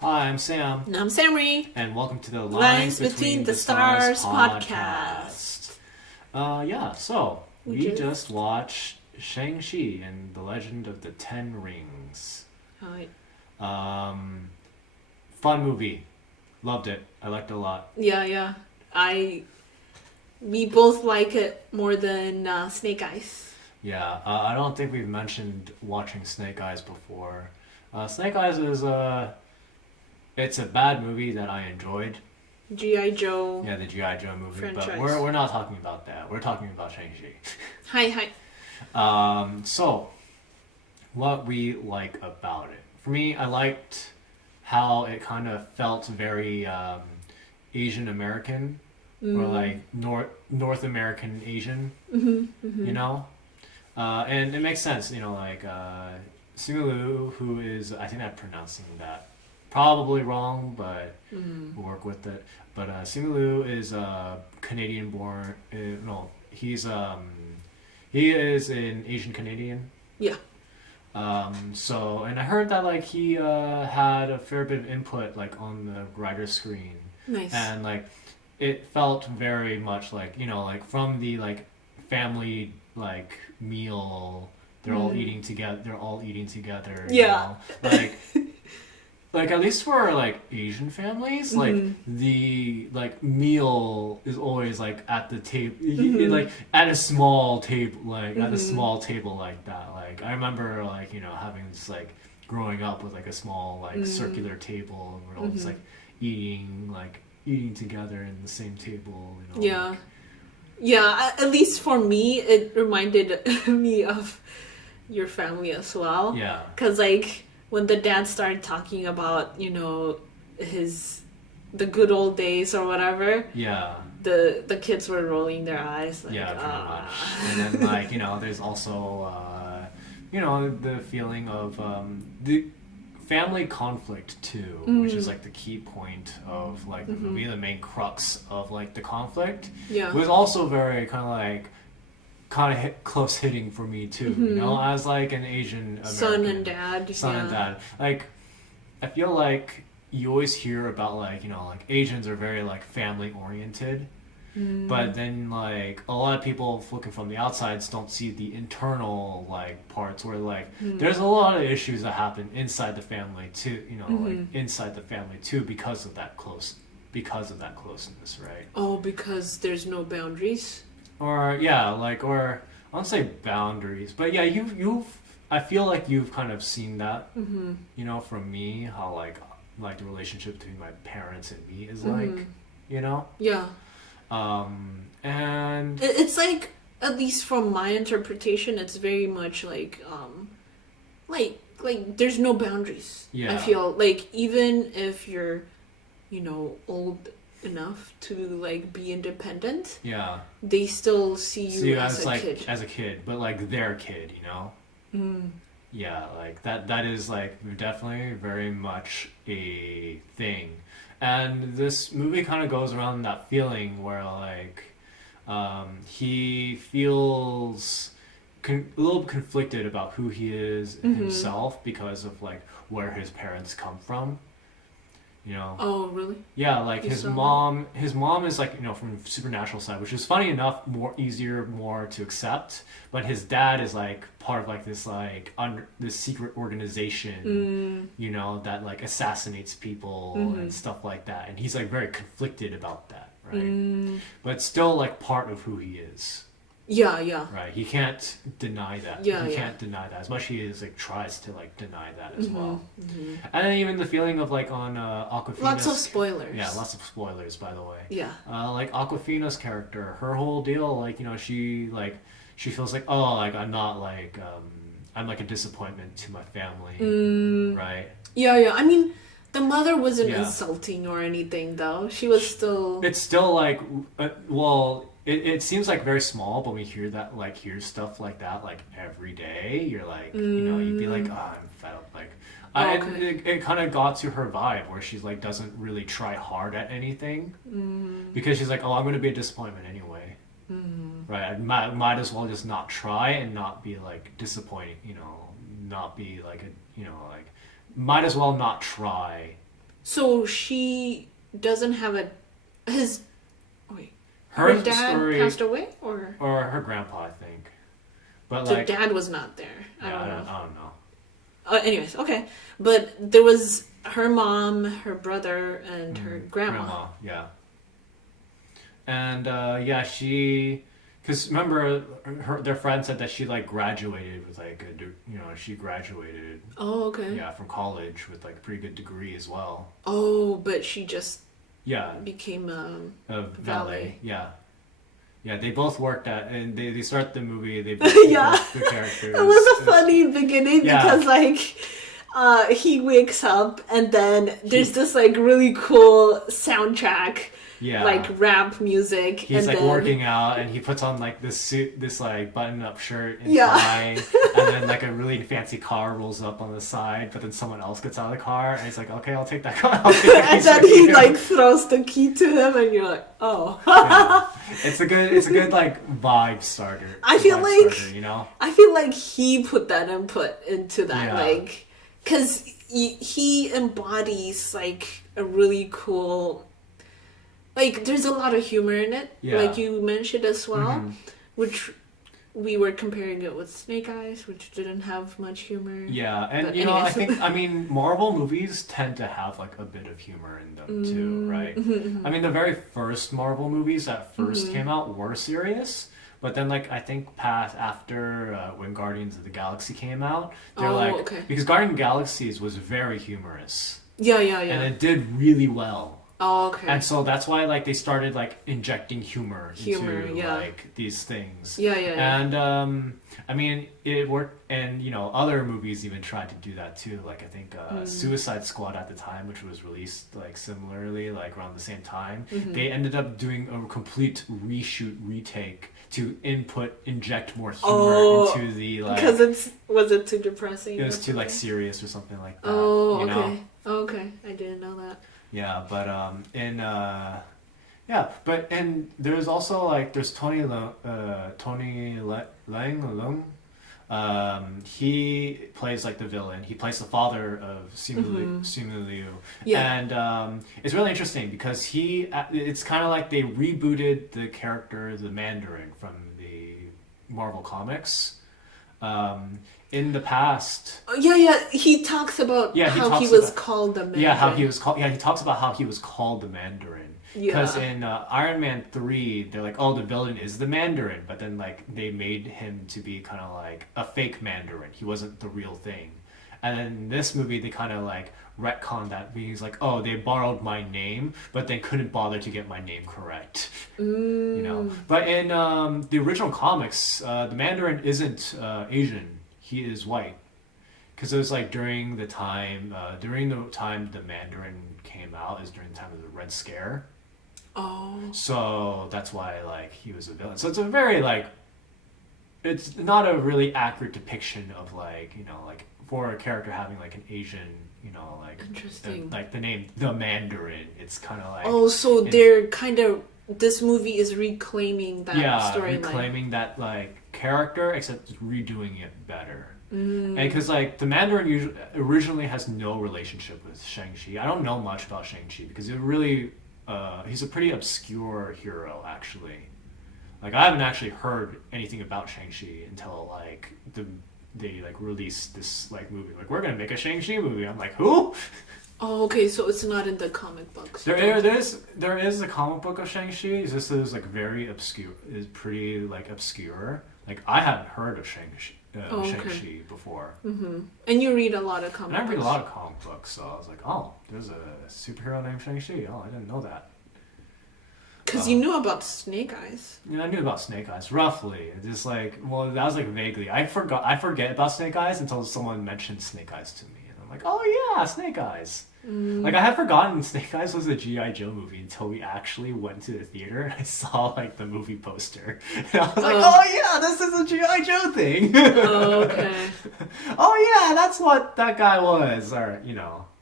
Hi, I'm Sam, And I'm Samri. and welcome to the Lines Between the Stars podcast. So We we just- just watched Shang-Chi and the Legend of the Ten Rings. Alright. Fun movie. Loved it. I liked it a lot. Yeah. We both like it more than Snake Eyes. Yeah, I don't think we've mentioned watching Snake Eyes before. Snake Eyes is it's a bad movie that I enjoyed. G.I. Joe. Yeah, the G.I. Joe movie, Franchise. but we're not talking about that. We're talking about Shang-Chi. Hi. So, what we like about it. For me, I liked how it kind of felt very Asian American or like North American Asian, you know? And it makes sense, like Simu Liu, who is, I think I'm pronouncing that probably wrong, but we'll work with it. But Simu Liu is Canadian born, no, he is an Asian Canadian. Yeah. And I heard that like he had a fair bit of input like on the writer's screen, Nice. and like it felt very much like like from the like family like meal they're all eating together. They're all eating together. Yeah. Like at least for like Asian families, like the like meal is always like at the table, like at a small table, like at a small table like that. Like I remember like having this like growing up with like a small like circular table, and we're all just like eating together in the same table. Yeah. Like, Yeah, at least for me, it reminded me of your family as well. yeah. Because, like, when the dad started talking about, the good old days or whatever, Yeah. the kids were rolling their eyes. Like, Yeah, pretty much. And then like there's also the feeling of the family conflict too, which is like the key point of like the movie, the main crux of like the conflict. Yeah. Was also very kind of close hitting for me too. As like an Asian American Son and dad. son and dad. Like I feel like you always hear about like like Asians are very like family oriented. But then like a lot of people looking from the outsides don't see the internal like parts where like there's a lot of issues that happen inside the family too, like inside the family too because of that closeness, right? Oh, because there's no boundaries? Or I don't say boundaries, but yeah, I feel like you've kind of seen that, from me, how like the relationship between my parents and me is like, Yeah. And It's like, at least from my interpretation, it's very much like there's no boundaries. Yeah. I feel like even if you're, old enough to like be independent, yeah, they still see you as a like kid. as a kid, but like their kid, Yeah, like that is like definitely very much a thing. And this movie kind of goes around that feeling where like he feels a little conflicted about who he is himself because of like where his parents come from. Oh, really? Yeah, like You his saw mom is like from supernatural side, which is funny enough, more to accept. But his dad is like part of like this like under this secret organization, that like assassinates people and stuff like that, and he's like very conflicted about that, right? But it's still like part of who he is. Yeah. Right, he can't deny that. Yeah, he yeah. can't deny that as much as he is like tries to like deny that as well. And then even the feeling of like on Aquafina's Lots of spoilers. Yeah, lots of spoilers, by the way. Yeah. Like Aquafina's character, her whole deal, like she feels like like I'm not like I'm like a disappointment to my family, right? Yeah. I mean, the mother wasn't Yeah. insulting or anything, though. She was still. It's still like it seems like very small, but we hear stuff like that like every day. You're like you'd be like, oh, I'm fed up. Like Okay. it kind of got to her vibe where she's like doesn't really try hard at anything because she's like, oh, I'm going to be a disappointment anyway. Right, I might as well just not try and not be like disappointing, not be like a like might as well not try So she doesn't have a his wait. Her Her dad story, passed away, or her grandpa, I think. But the like, dad was not there. I yeah, don't know. I don't know. Anyways, okay, but there was her mom, her brother, and her grandma. Yeah. And yeah, she, because remember, their friend said that she like graduated with like she graduated, Oh, okay. yeah, from college with like a pretty good degree as well. Oh, but she just Yeah, became a valet. Yeah, yeah. They both worked at, and they start the movie. They both, Yeah. both the characters. It was a funny beginning Yeah. because like he wakes up and then there's this like really cool soundtrack, Yeah. like rap music. He's and like then, working out, and he puts on like this suit, this like button-up shirt and Yeah. tie, and then like a really fancy car rolls up on the side. But then someone else gets out of the car, and he's like, "Okay, I'll take that car." I'll take that and piece then with he you." like throws the key to him, and you're like, oh. Yeah. It's a good like vibe starter. I feel vibe like- starter, I feel like he put that input into that, Yeah. like, because he embodies like a really cool. Like, there's a lot of humor in it, Yeah. like you mentioned as well, Mhm. which we were comparing it with Snake Eyes, which didn't have much humor. Yeah, and But I anyways. think Marvel movies tend to have like a bit of humor in them too, right? Mm-hmm. I mean, the very first Marvel movies that 1st came out were serious, but then like I think past after when Guardians of the Galaxy came out, they're Oh, like okay. because Guardian Galaxies was very humorous Yeah, and it did really well. Oh, okay. And so that's why like they started like injecting humor Humor, into yeah. like these things. Yeah. And I mean it worked, and other movies even tried to do that too. Like I think Suicide Squad at the time, which was released like similarly like around the same time, they ended up doing a complete retake to inject more humor into the like Because was it too depressing? it was or too like something? serious or something like that. Oh, you know? okay. Oh, okay. I didn't know that. Yeah, but and there's also like there's Tony Lang. He plays like the villain. He plays the father of Simu Liu. Yeah. And it's really interesting because it's kind of like they rebooted the character the Mandarin from the Marvel comics. In the past, Oh, yeah. He talks about Yeah, he how he talks was about- called the man. yeah, how he was called. Yeah, he talks about how he was called the Mandarin. Because Yeah. in Iron Man 3, they're like, oh, the villain is the Mandarin, but then like they made him to be kind of like a fake Mandarin. He wasn't the real thing. And then in this movie, they kind of like retconned that, being like, oh, they borrowed my name, but they couldn't bother to get my name correct. But in the original comics, the Mandarin isn't Asian. He is white. Because it was like during the time the Mandarin came out is during the time of the Red Scare. Oh. So that's why like he was a villain. So it's a very like it's not a really accurate depiction of like like for a character having like an Asian like Interesting. like the name the Mandarin. It's kind of like Oh, so they're kind of this movie is reclaiming that storyline. reclaiming that like character, except redoing it better. Mm. And because like the Mandarin originally has no relationship with Shang-Chi. I don't know much about Shang-Chi because it really he's a pretty obscure hero actually. Like I haven't actually heard anything about Shang-Chi until like they like released this like movie. Like we're gonna make a Shang-Chi movie. I'm like, who? Oh, okay, so it's not in the comic books. There is a comic book of Shang-Chi. This is like very obscure. Is pretty like obscure. Like I hadn't heard of Shang-Chi. Shang-Chi before. Mm-hmm. And you read a lot of comic And I read a books. lot of comic books, so I was like, oh, there's a superhero named Shang-Chi. Oh, I didn't know that. Because you knew about Snake Eyes. I knew about Snake Eyes, roughly. Just like, well, that was like vaguely. I forget about Snake Eyes until someone mentioned Snake Eyes to me. And I'm like, oh yeah, Snake Eyes. Like I had forgotten Snake Eyes was a G.I. Joe movie until we actually went to the theater and I saw like the movie poster. And I was like, oh yeah, this is a G.I. Joe thing. Oh, okay. Oh yeah, that's what that guy was. Or,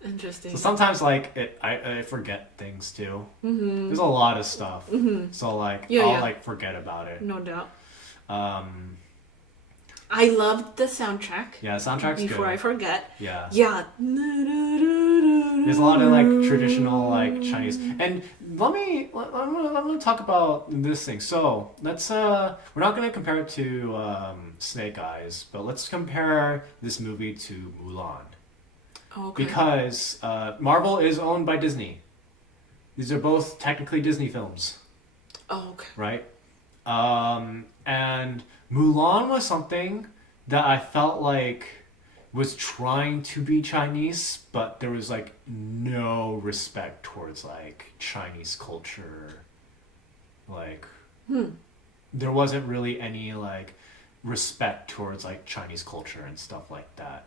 Interesting. So sometimes like I forget things too. Mm-hmm. There's a lot of stuff. Mm-hmm. So like I'll like forget about it. No doubt. I loved the soundtrack. Yeah, the soundtrack's Before good. I forget. Yeah. Yeah. There's a lot of like traditional like Chinese. And I'm gonna talk about this thing. So let's we're not gonna compare it to Snake Eyes, but let's compare this movie to Mulan. Okay. Because Marvel is owned by Disney. These are both technically Disney films, Oh, okay. right? And Mulan was something that I felt like was trying to be Chinese, but there was like no respect towards like Chinese culture. Like, there wasn't really any like respect towards like Chinese culture and stuff like that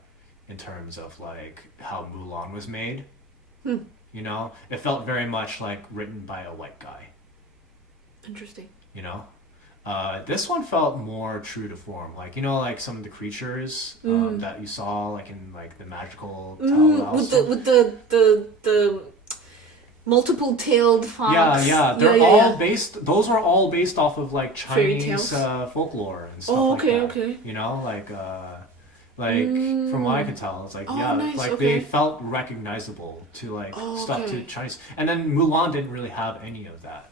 in terms of like how Mulan was made. You know, it felt very much like written by a white guy. Interesting. You know, this one felt more true to form. Like, you know, like some of the creatures that you saw like in like the magical With the multiple tailed fox. They're all based. Those were all based off of like Fairy Chinese tales? folklore and stuff Oh, like okay, that. okay. You know, like from what I could tell, it's like Oh, yeah, nice, like okay. they felt recognizable to like Oh, stuff okay. to Chinese. And then Mulan didn't really have any of that.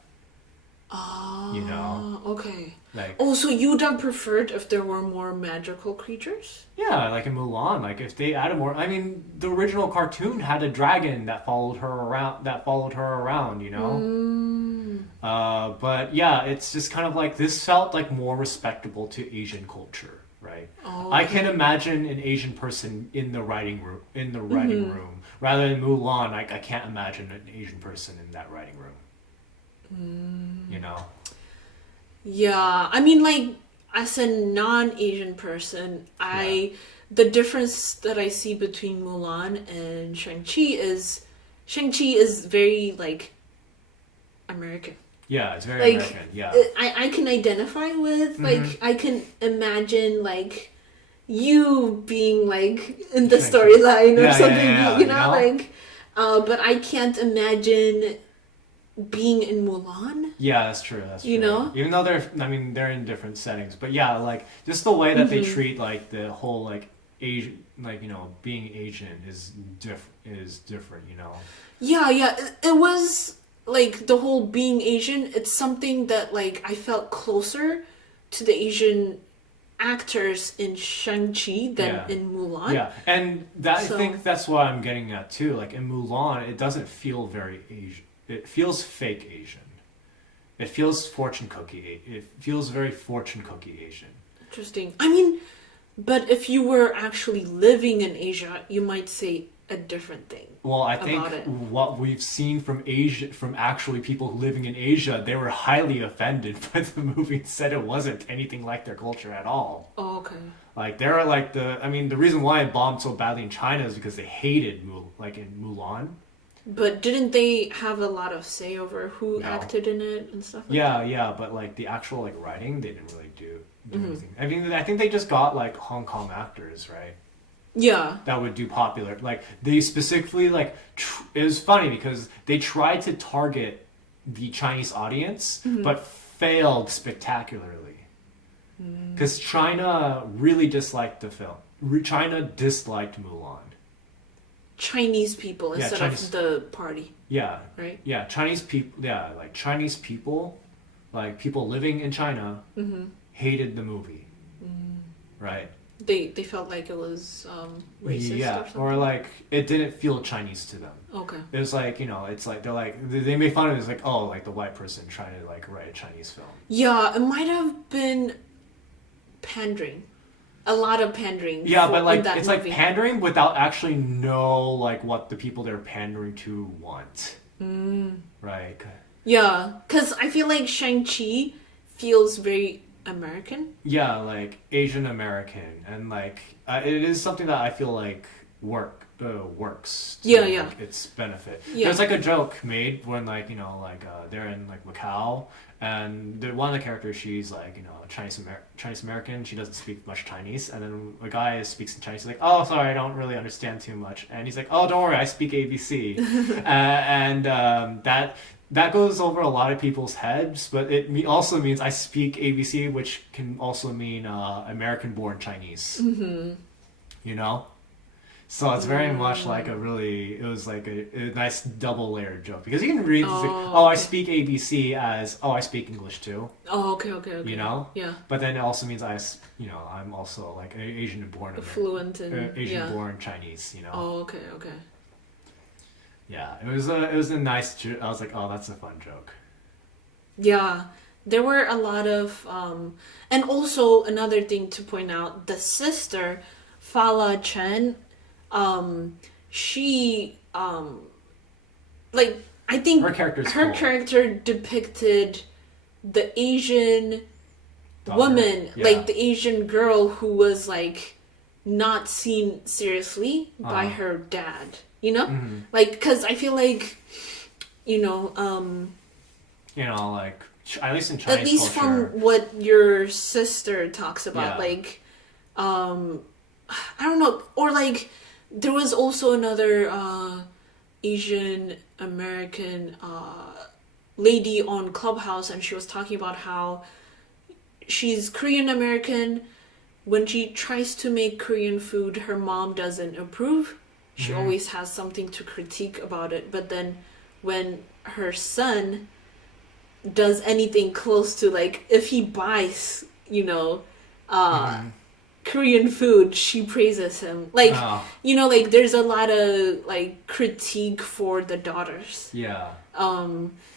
Ah, You know? okay. Like Oh, so you would have preferred if there were more magical creatures? yeah, like in Mulan, like if they added more. I mean, the original cartoon had a dragon that followed her around. You know. But yeah, it's just kind of like this felt like more respectable to Asian culture, right? Oh, I can imagine an Asian person in the writing room, rather than Mulan. Like I can't imagine an Asian person in that writing room. You know. Yeah, I mean, like, as a non-Asian person, the difference that I see between Mulan and Shang-Chi is very, like, American. Yeah, it's very Like, American. Yeah. I can identify with, like, I can imagine, like, you being, like, in the Shang-Chi. storyline or Yeah, something, yeah, you you know, know? like, but I can't imagine being in Mulan. Yeah, that's true. That's true. You know? Even though they're in different settings, but yeah, like just the way that they treat like the whole like Asian, like you know, being Asian is different. You know. Yeah, it was like the whole being Asian. It's something that like I felt closer to the Asian actors in Shang-Chi than in Mulan. Yeah, and I So- think that's what I'm getting at too. Like in Mulan, it doesn't feel very Asian. It feels fake Asian. It feels fortune cookie. It feels very fortune cookie Asian. Interesting. I mean, but if you were actually living in Asia, you might say a different thing. Well, I think About it. what we've seen from Asia, from actually people living in Asia, they were highly offended by the movie and said it wasn't anything like their culture at all. Oh, okay. Like they're like the reason why it bombed so badly in China is because they hated in Mulan. But didn't they have a lot of say over who No. acted in it and stuff? Like Yeah, but like the actual like writing, they didn't really do anything. I mean, I think they just got like Hong Kong actors, right? Yeah. That would do popular. Like they specifically like it was funny because they tried to target the Chinese audience, but failed spectacularly. Because China really disliked the film. China disliked Mulan. Chinese people Yeah, instead Chinese- of the party, Yeah, right? yeah. Chinese people. Yeah, like Chinese people, like people living in China, hated the movie. Right. They felt like it was racist or something. or like it didn't feel Chinese to them. Okay. It was like, you know, it's like they made fun of it. It's like, oh, like the white person trying to like write a Chinese film. Yeah, it might have been pandering. A lot of pandering. Yeah, for- but like in that it's movie. like pandering without actually know like what the people they're pandering to want. Right. Yeah, because I feel like Shang-Chi feels very American. Yeah, like Asian American, and like it is something that I feel like works. To, Yeah, yeah. like, its benefit. Yeah. There's like a joke made when like you know like they're in like Macau, and one of the characters she's like you know Chinese American. She doesn't speak much Chinese, and then the guy speaks in Chinese. He's like, oh, sorry, I don't really understand too much, and he's like, oh, don't worry, I speak ABC, and that. that goes over a lot of people's heads, but also means I speak ABC, which can also mean American-born Chinese. Mm-hmm. You know? So it's very much like it was like a nice double layered joke. Because you can read, I Okay. speak ABC as, I speak English too. Oh, okay, okay, okay. You know? Yeah. But then it also means I'm also like Fluent in, yeah. Asian-born Chinese, you know? Oh, okay, okay. Yeah, it was a nice, I was like, oh, that's a fun joke. Yeah, there were a lot of, and also another thing to point out, the sister, Fala Chen, she, like, I think Her character's her cool. character depicted the Asian Daughter. woman, Yeah. like the Asian girl who was like not seen seriously by her dad, you know? Mm-hmm. Like, because I feel like, You know, like at least in Chinese at least culture. from what your sister talks about, Yeah. like, I don't know, or like there was also another Asian American lady on Clubhouse, and she was talking about how she's Korean American. When she tries to make Korean food, her mom doesn't approve. She always has something to critique about it. But then when her son does anything close to, like, if he buys, Korean food, she praises him. Like, Oh, like, there's a lot of, like, critique for the daughters. yeah.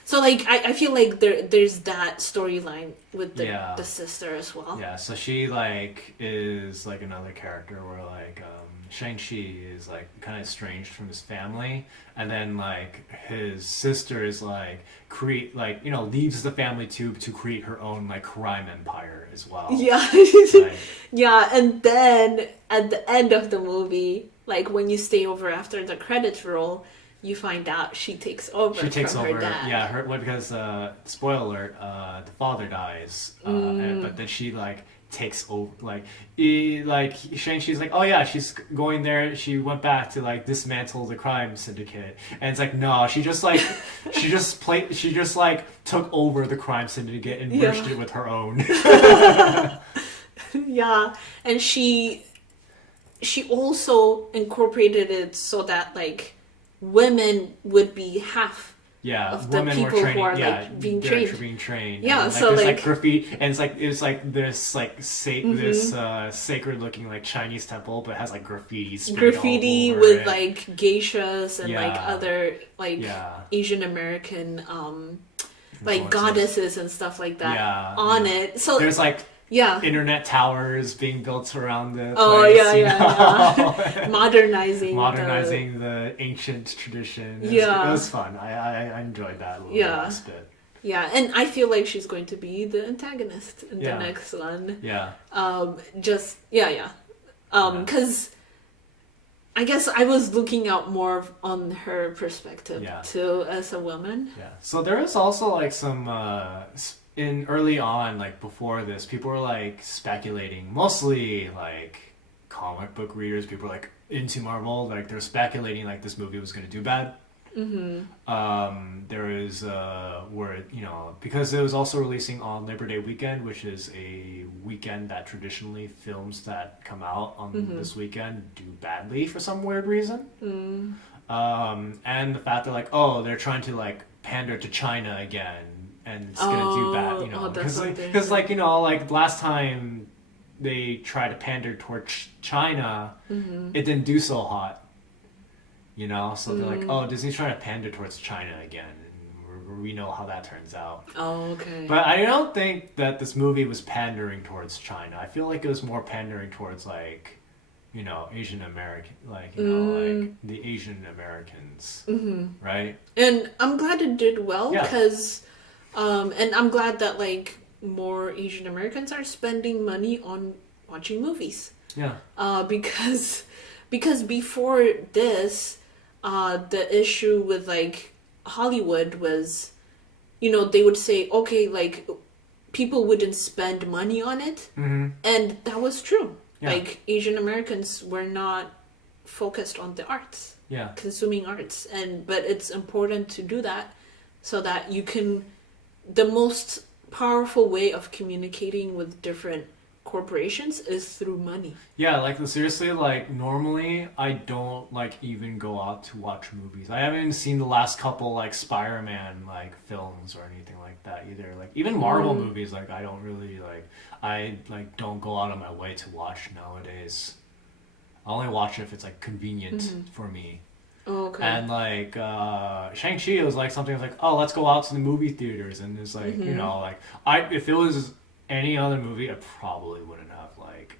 So, like, I feel like there's that storyline with Yeah. the sister as well. Yeah, so she like is like another character where like Shang-Chi is like kind of estranged from his family, and then like his sister is like leaves the family to create her own like crime empire as well. Yeah. Like, Yeah, and then at the end of the movie, like when you stay over after the credits roll, you find out she takes over she takes from over. her dad. Yeah, because spoiler alert, the father dies, but then she like takes over. Like Shang-Chi's like, oh yeah, she's going there. She went back to like dismantle the crime syndicate, and it's like no, she just took over the crime syndicate and merged it with her own. Yeah, and she also incorporated it so that like women would be half Yeah, of the women people were training. who are Yeah, like being they're trained. being trained. Yeah, and, so, there's like- graffiti, and it's like this like this sacred looking like Chinese temple, but it has like graffiti. sprayed Graffiti all over with it. like geishas and like Yeah. other like Yeah. Asian American like Influences. goddesses and stuff like that Yeah, on yeah. it. So There's like yeah. internet towers being built around the Oh place, yeah, you yeah, know? yeah. Modernizing Modernizing the ancient tradition. Yeah. It was fun. I enjoyed that a little Yeah. bit. Yeah, and I feel like she's going to be the antagonist in Yeah. the next one. Yeah. Just yeah. Because I guess I was looking out more on her perspective Yeah. too as a woman. Yeah. So there was also like some in early on, like before this, people were like speculating, mostly like comic book readers. People were like into Marvel, like they're speculating like this movie was gonna do bad. There is where because it was also releasing on Labor Day weekend, which is a weekend that traditionally films that come out on this weekend do badly for some weird reason. And the fact that like they're trying to like pander to China again, and it's gonna do bad, that's what they're because like like last time they tried to pander towards China, it didn't do so hot. So they're like, oh, Disney's trying to pander towards China again, and we know how that turns out. Oh, okay. But I don't think that this movie was pandering towards China. I feel like it was more pandering towards like, Asian American, like like the Asian Americans, right? And I'm glad it did well Yeah. because, and I'm glad that like more Asian Americans are spending money on watching movies. Yeah. Because before this, the issue with like Hollywood was, they would say, okay, like people wouldn't spend money on it, and that was true. Yeah. Like Asian Americans were not focused on the arts, Yeah. consuming arts, but it's important to do that so that you can. The most powerful way of communicating with different corporations is through money. Yeah, like seriously, like normally I don't like even go out to watch movies. I haven't seen the last couple like Spider-Man like films or anything like that either. Like even Marvel movies, like I don't really like. I like don't go out of my way to watch nowadays. I only watch it if it's like convenient for me. Oh, okay. And like Shang-Chi, it was like something like, oh, let's go out to the movie theaters, and it's like you know, like if it was any other movie, I probably wouldn't have like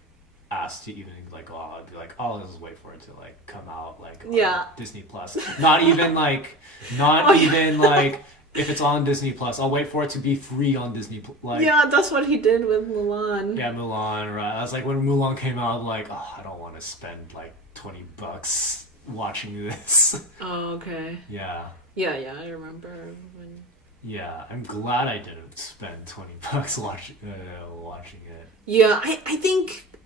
asked to even like go out. I'd be like, oh, let's just wait for it to like come out like on Disney Plus. Not even like, not even like if it's on Disney Plus, I'll wait for it to be free on Disney. Like yeah, that's what he did with Mulan. yeah, Mulan. Right? I was like when Mulan came out, I'm like, oh, I don't want to spend like $20 watching this. Oh, okay. Yeah. Yeah, I remember when. Yeah, I'm glad I didn't spend $20 watching it. Yeah, I think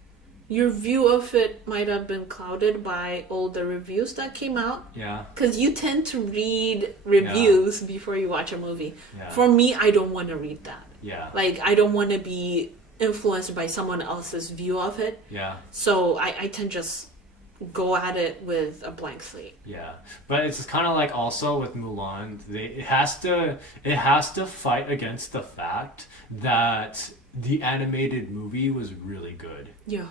your view of it might have been clouded by all the reviews that came out. Yeah. Because you tend to read reviews before you watch a movie. Yeah. For me, I don't want to read that. Yeah. Like, I don't want to be influenced by someone else's view of it. Yeah. So I tend just go at it with a blank slate. Yeah, but it's kind of like also with Mulan, it has to fight against the fact that the animated movie was really good. Yeah.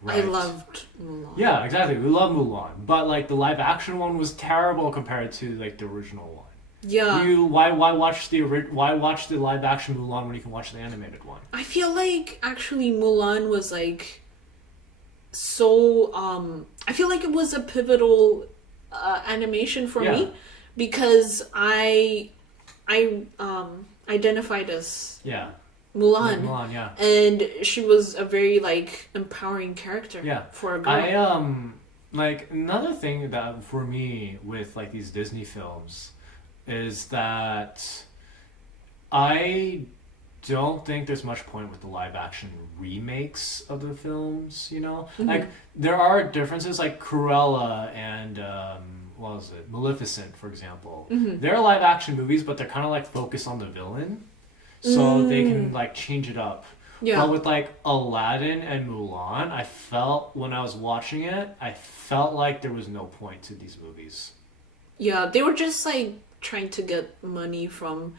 Right? I loved Mulan. Yeah, exactly. We love Mulan, but like the live action one was terrible compared to like the original one. Yeah. Why watch the live action Mulan when you can watch the animated one? I feel like actually Mulan was like so I feel like it was a pivotal animation for me because I identified as Mulan. Mulan, yeah. And she was a very like empowering character for a girl. I like another thing that for me with like these Disney films is that I don't think there's much point with the live action remakes of the films, you know? Like there are differences like Cruella and what was it? Maleficent, for example. They're live action movies, but they're kind of like focused on the villain. So they can like change it up. Yeah. But with like Aladdin and Mulan, I felt when I was watching it, I felt like there was no point to these movies. Yeah, they were just like trying to get money from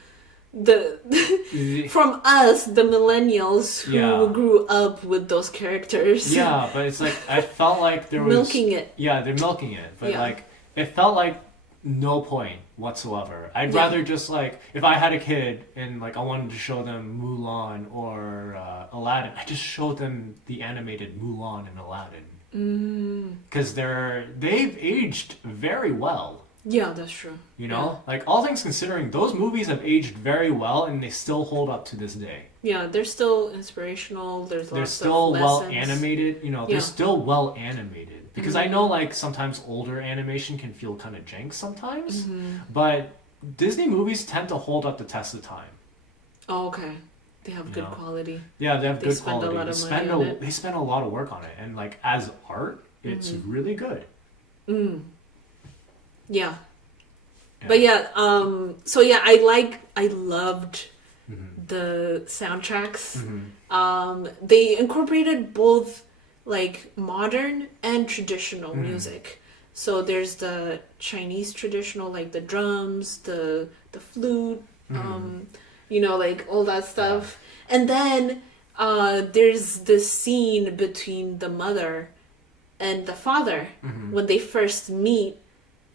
from us, the millennials who grew up with those characters. Yeah, but it's like I felt like there was milking it. Yeah, they're milking it, but like it felt like no point whatsoever. I'd rather just like if I had a kid and like I wanted to show them Mulan or Aladdin, I just showed them the animated Mulan and Aladdin because they've aged very well. Yeah, that's true. You know, like all things considering, those movies have aged very well, and they still hold up to this day. Yeah, they're still inspirational. They're still well animated. You know, they're still well animated because I know like sometimes older animation can feel kind of jank sometimes, but Disney movies tend to hold up the test of time. Oh, okay. They have good quality. Yeah, they have good quality. A lot of money on it. They spend a lot of work on it, and like as art, it's really good. Yeah. But so yeah, I loved the soundtracks. They incorporated both like modern and traditional music. So there's the Chinese traditional, like the drums, the flute, you know, like all that stuff. And then there's this scene between the mother and the father when they first meet.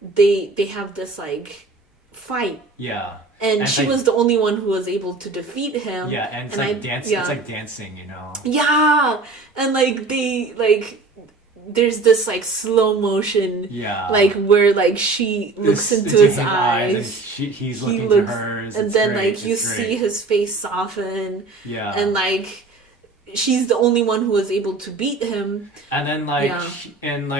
They have this like fight. Yeah. And she was the only one who was able to defeat him. Yeah, and it's like dancing. Yeah. It's like dancing, you know. Yeah, and like they like there's this like slow motion. Yeah. Like where like she looks into his eyes. And he's looking to hers. And then great. Like you see his face soften. Yeah. And like she's the only one who was able to beat him. And then like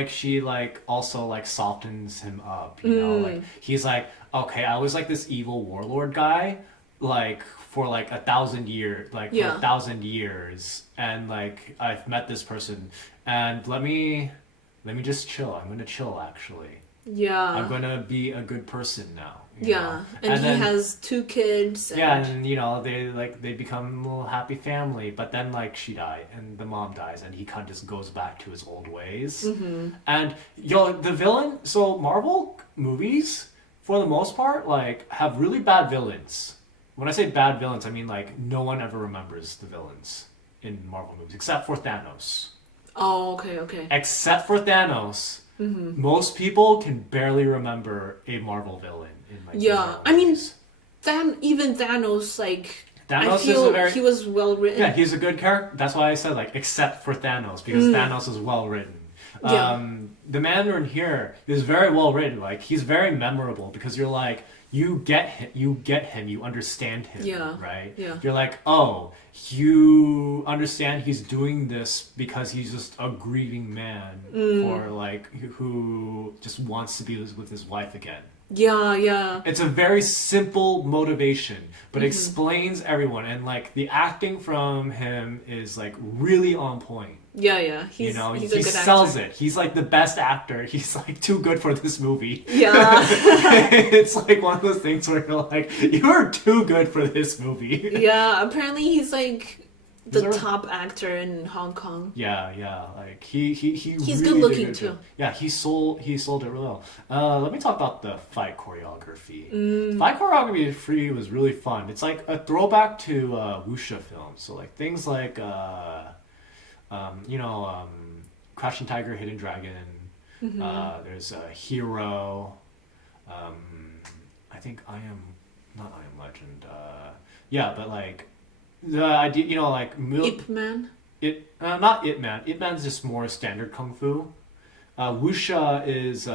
she like also like softens him up, you know, like he's like, okay, I was like this evil warlord guy like for like 1,000 years, like for 1,000 years, and like I've met this person and let me just chill. I'm gonna chill actually. Yeah. I'm gonna be a good person now, you Yeah, know? and he then, has 2 kids. yeah, And and you know they become a little happy family, but then like she died and the mom dies, and he kind of just goes back to his old ways. And the villain. So Marvel movies, for the most part, like have really bad villains. When I say bad villains, I mean like no one ever remembers the villains in Marvel movies except for Thanos. oh, okay, okay. Except for Thanos, most people can barely remember a Marvel villain in like the Yeah, Marvel I mean, movies. Even Thanos, like, I Thanos is feel a very he was well written. yeah, he's a good character. That's why I said like except for Thanos because Thanos is well written. Yeah. The Mandarin here is very well written. Like he's very memorable because you're like you get him, you understand him, Yeah. right? Yeah. You're like, oh, you understand he's doing this because he's just a grieving man for like who just wants to be with his wife again. Yeah, yeah. It's a very simple motivation, but explains everyone, and like the acting from him is like really on point. Yeah, yeah. You know, he's a he good sells actor. it. He's like the best actor. He's like too good for this movie. Yeah. It's like one of those things where you're like, you're too good for this movie. Yeah, apparently he's like the Is there- top actor in Hong Kong. Yeah, yeah. Like he He's really good looking did a too. job. Yeah, he sold it really well. Let me talk about the fight choreography. Fight choreography was really fun. It's like a throwback to wuxia films. So like things like Crouching Tiger, Hidden Dragon. There's a Hero. I think I am not I Am Legend. Yeah, but like the idea, you know, like Ip Man. not Ip Man. Ip Man's just more standard kung fu. Wuxia is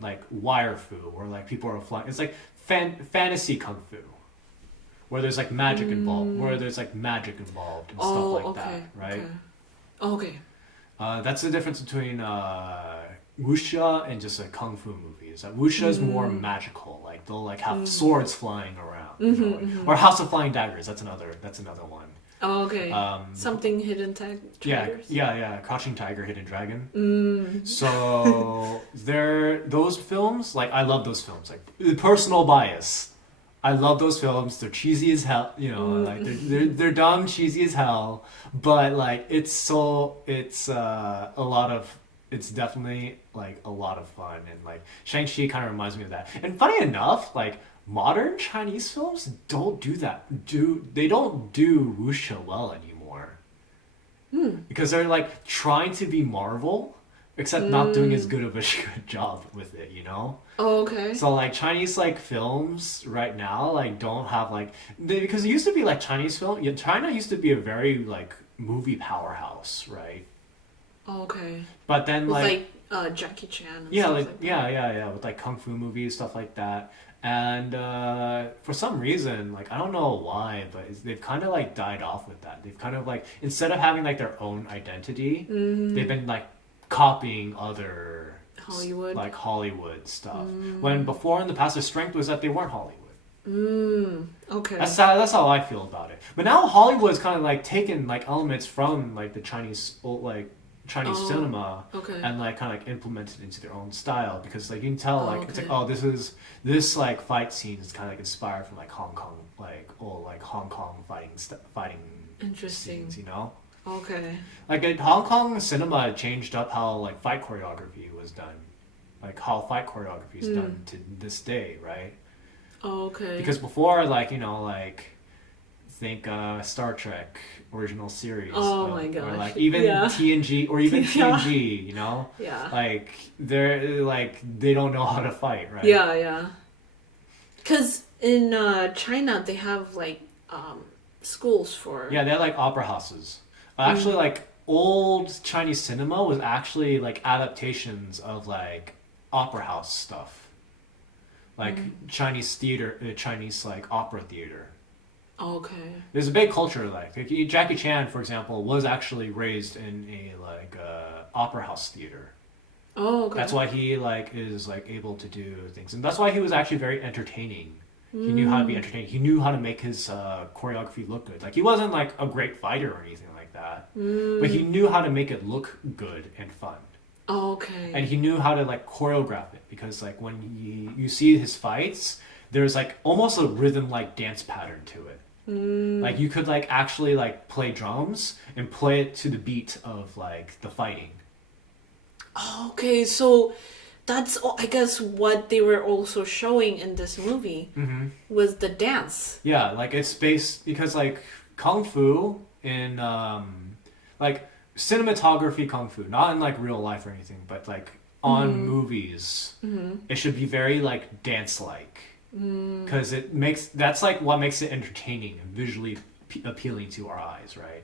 like wire fu, where like people are flying. It's like fantasy kung fu, where there's like magic involved, and stuff like that, right? Okay. That's the difference between wuxia and just a kung fu movie. Is that wuxia is more magical, like they'll like have swords flying around, you know, or House of Flying Daggers. That's another one. Oh, okay. Something hidden Yeah, yeah. Crouching Tiger, Hidden Dragon. So those films. Like I love those films. Like personal bias. I love those films. They're cheesy as hell. You know, like they're dumb, cheesy as hell. But like it's a lot of. It's definitely like a lot of fun, and like Shang-Chi kind of reminds me of that. And funny enough, like modern Chinese films don't do that. They don't do wuxia well anymore. Because they're like trying to be Marvel, except not doing as good of a good job with it, you know? Oh, okay. So like Chinese like films right now like don't have like because it used to be like Chinese film. Yeah, China used to be a very like movie powerhouse, right? Oh, okay. But then With like Jackie Chan. And yeah, stuff like that. yeah, with like kung fu movies, stuff like that. And for some reason, like I don't know why, but they've kind of like died off with that. They've kind of like instead of having like their own identity, they've been like copying other Hollywood. like Hollywood stuff. When before in the past, their strength was that they weren't Hollywood. Okay. That's how I feel about it. But now Hollywood's kind of like taken like elements from like the Chinese cinema Okay. and like kind of like implemented into their own style because like you can tell like it's like okay. this like fight scene is kind of like inspired from like Hong Kong fighting Interesting. scenes, you know. Okay. Like Hong Kong cinema changed up how like fight choreography was done, like how fight choreography is done to this day, right? Okay. Because before, like you know, like think Star Trek original series. Oh my or gosh. like even Yeah. TNG or even Yeah. TNG, you know? Yeah. Like they don't know how to fight, right? Yeah, yeah. Because in China, they have like schools for. Yeah, they had like opera houses. Actually, like old Chinese cinema was actually like adaptations of like opera house stuff, like Chinese theater, Chinese like opera theater. Okay. There's a big culture like Jackie Chan, for example, was actually raised in a like opera house theater. Oh, okay. That's why he like is like able to do things, and that's why he was actually very entertaining. He knew how to be entertaining. He knew how to make his choreography look good. Like he wasn't like a great fighter or anything like that, but he knew how to make it look good and fun. Okay. And he knew how to like choreograph it because like when you see his fights, there's like almost a rhythm like dance pattern to it. Like you could like actually like play drums and play it to the beat of like the fighting. Okay, so that's I guess what they were also showing in this movie was the dance. Yeah, like it's based because like kung fu in like cinematography kung fu, not in like real life or anything, but like on movies, it should be very like dance like. Because it makes that's like what makes it entertaining and visually appealing to our eyes, right?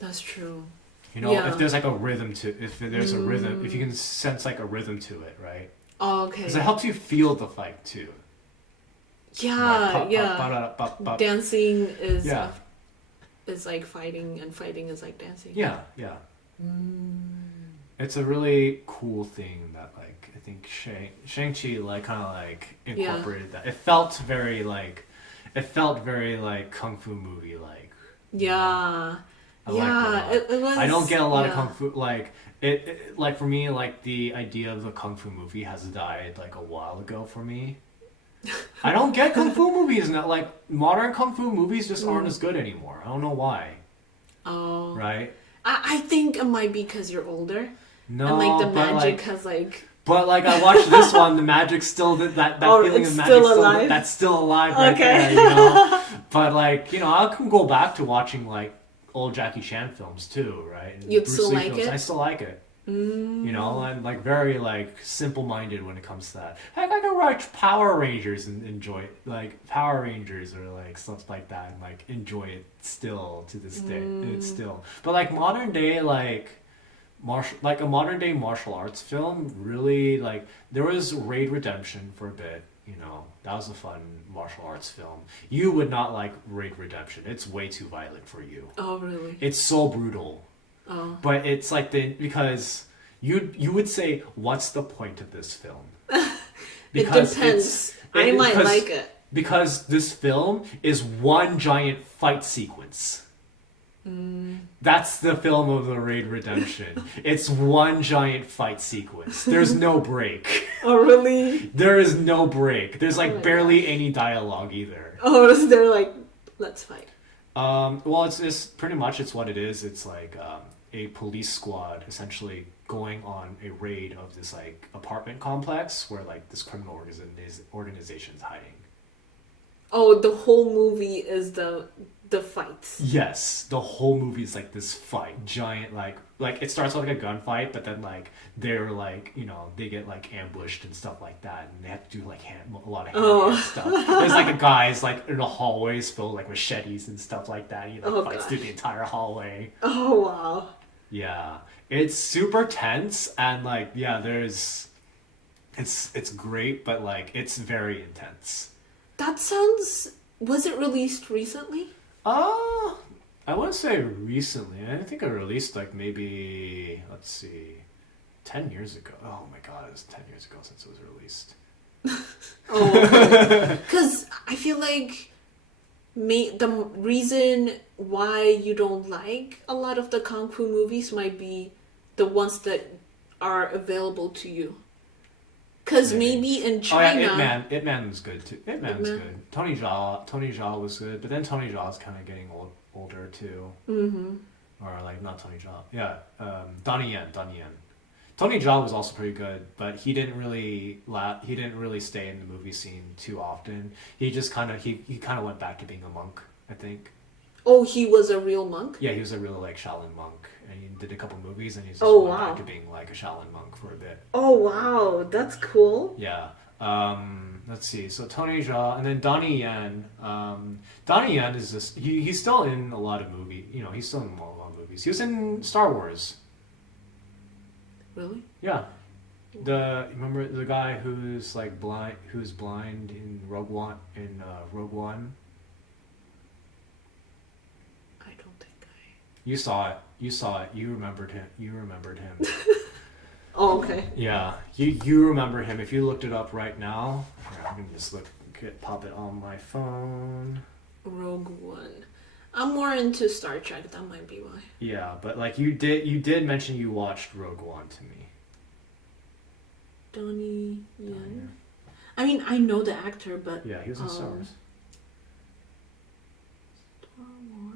That's true. You know, Yeah. if there's like a rhythm to, if there's a rhythm, if you can sense like a rhythm to it, right? Oh, okay. Because it helps you feel the fight too. Yeah, Like, pop, yeah. pop, ba-da, pop, pop. Dancing is Yeah. is like fighting, and fighting is like dancing. Yeah, yeah. It's a really cool thing that like I think Shang-Chi like kind of like incorporated that. It felt very like kung fu movie like. Yeah. I liked it a lot. It was. I don't get a lot of yeah. kung fu like it like for me like the idea of the kung fu movie has died like a while ago for me. I don't get kung fu movies now. Like modern kung fu movies just aren't as good anymore. I don't know why. Oh. Right? I think it might be because you're older. No, And like the but magic like, has like. but like I watched this one, the magic's still that Oh, feeling it's of magic still alive? that's still alive right Okay. there, you know. But like you know, I can go back to watching like old Jackie Chan films too, right? And You'd Bruce still Lee like films. it? I still like it. You know, I'm like very like simple-minded when it comes to that. Heck, I can watch Power Rangers and enjoy it, like Power Rangers or like stuff like that, and like enjoy it still to this day. It's still, but like modern day like a modern day martial arts film, really like there was Raid Redemption for a bit. You know, that was a fun martial arts film. You would not like Raid Redemption. It's way too violent for you. Oh really? It's so brutal. Oh. But it's like because you would say, what's the point of this film? It depends. I might like it. Because this film is one giant fight sequence. That's the film of the Raid Redemption. It's one giant fight sequence. There's no break. Oh really? There is no break. There's like my barely any dialogue either. Oh, they're like, let's fight. Well, it's pretty much it's what it is. It's like a police squad essentially going on a raid of this like apartment complex where like this criminal organization is hiding. Oh, the whole movie is the fights. Yes, the whole movie is like this fight, giant like it starts with like a gunfight, but then like they're like you know they get like ambushed and stuff like that, and they have to do like a lot of hand stuff. There's like a guy's like in the hallways filled with like machetes and stuff like that. He like fights through the entire hallway. Oh wow. Yeah, it's super tense and like yeah, it's great, but like it's very intense. That sounds. Was it released recently? I wouldn't say recently. I think it released like maybe let's see, 10 years ago. Oh my god, it was 10 years ago since it was released. Oh, because I feel like the reason why you don't like a lot of the kung fu movies might be the ones that are available to you. Because maybe in China... Oh yeah, Ip Man was good too. Ip Man was good. Tony Jaa was good, but then Tony Jaa's kind of getting older too. Mm-hmm. Or like, not Tony Jaa. Yeah, Donnie Yen. Tony Jaa was also pretty good, but he didn't really stay in the movie scene too often. He just kind of went back to being a monk, I think. Oh, he was a real monk? Yeah, he was a real like Shaolin monk, and he did a couple movies, and he's just went back to being like a Shaolin monk for a bit. Oh wow, that's cool. Yeah. Let's see. So Tony Jaa, and then Donnie Yen. Donnie Yen is just he's still in a lot of movies. You know, he's still in a lot of movies. He was in Star Wars. Really? Yeah. Remember the guy who's like blind in Rogue One Rogue One. I don't think You saw it. You remembered him. Oh, okay. Yeah, you remember him. If you looked it up right now, here, I'm gonna just pop it on my phone. Rogue One. I'm more into Star Trek. That might be why. Yeah, but like you did mention you watched Rogue One to me. Donnie Yen. I mean, I know the actor, but Yeah, he was in Star Wars. Star Wars.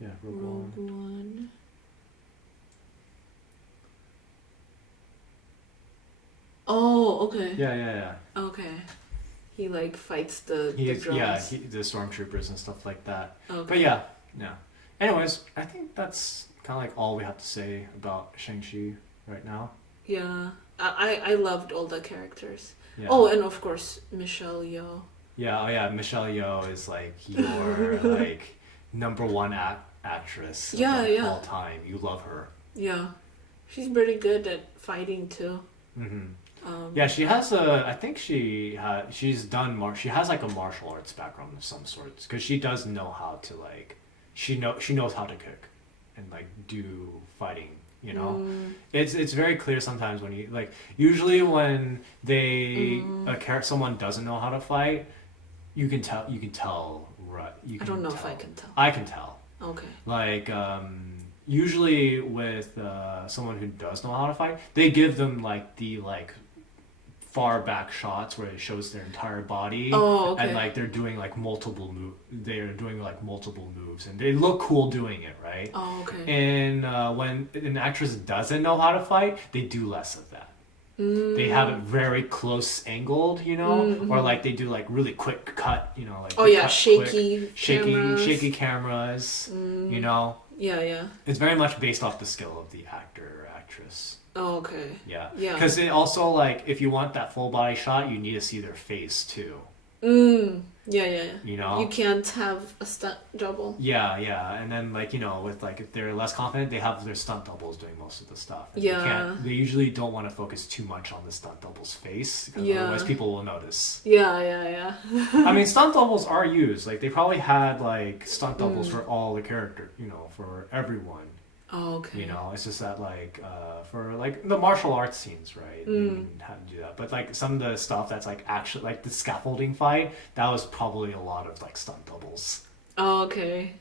Yeah, Rogue Rogue One. One. Oh, okay. Yeah. Okay. He like fights the He's drones. the stormtroopers and stuff like that. Okay. But yeah. Anyways, I think that's kind of like all we have to say about Shang-Chi right now. Yeah. I loved all the characters. Yeah. Oh, and of course Michelle Yeoh. Yeah, Michelle Yeoh is like your like number one actress of all time. You love her. Yeah. She's pretty good at fighting too. Yeah, she has a. I think she's done. She has like a martial arts background of some sorts because she does know how to like. She knows how to cook, and like do fighting. You know, it's very clear sometimes when you like. Usually when someone doesn't know how to fight, you can tell. You can tell. Right. I don't know if I can tell. I can tell. Okay. Like usually with someone who does know how to fight, they give them like the like far back shots where it shows their entire body. Oh, okay. And like they're doing like multiple moves and they look cool doing it, right? Oh, okay. And when an actress doesn't know how to fight, they do less of that. They have it very close angled, you know, or like they do like really quick cut, you know, like shaky cameras, you know. Yeah. It's very much based off the skill of the actor or actress. Oh, okay. Yeah. Yeah. Because it also like if you want that full body shot, you need to see their face too. Yeah. You know. You can't have a stunt double. Yeah, and then like you know with like if they're less confident, they have their stunt doubles doing most of the stuff. And they usually don't want to focus too much on the stunt double's face because otherwise people will notice. Yeah. I mean, stunt doubles are used. Like they probably had like stunt doubles for all the character, you know, for everyone. Oh, okay. You know, it's just that like for like the martial arts scenes, right? You have to do that. But like some of the stuff that's like actually like the scaffolding fight, that was probably a lot of like stunt doubles. Oh, okay.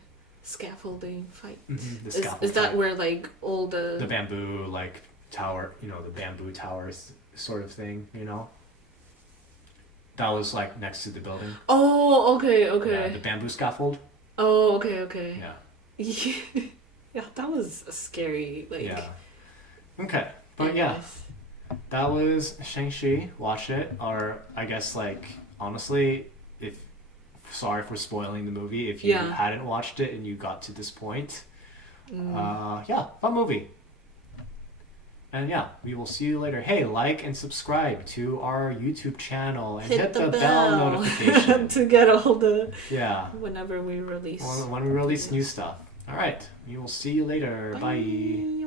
Scaffolding fight. Is that where like all the bamboo like tower, you know, the bamboo towers sort of thing, you know? That was like next to the building. Oh, okay. Yeah, the bamboo scaffold. Oh, okay. Yeah. Yeah, that was a scary, like... Yeah. Okay, but that was Shang-Chi. Watch it, or I guess, like, honestly, sorry for spoiling the movie if you hadn't watched it and you got to this point. Fun movie. And we will see you later. Hey, like and subscribe to our YouTube channel and hit the bell notification to get all the whenever we release when we release new stuff. All right, we will see you later. Bye.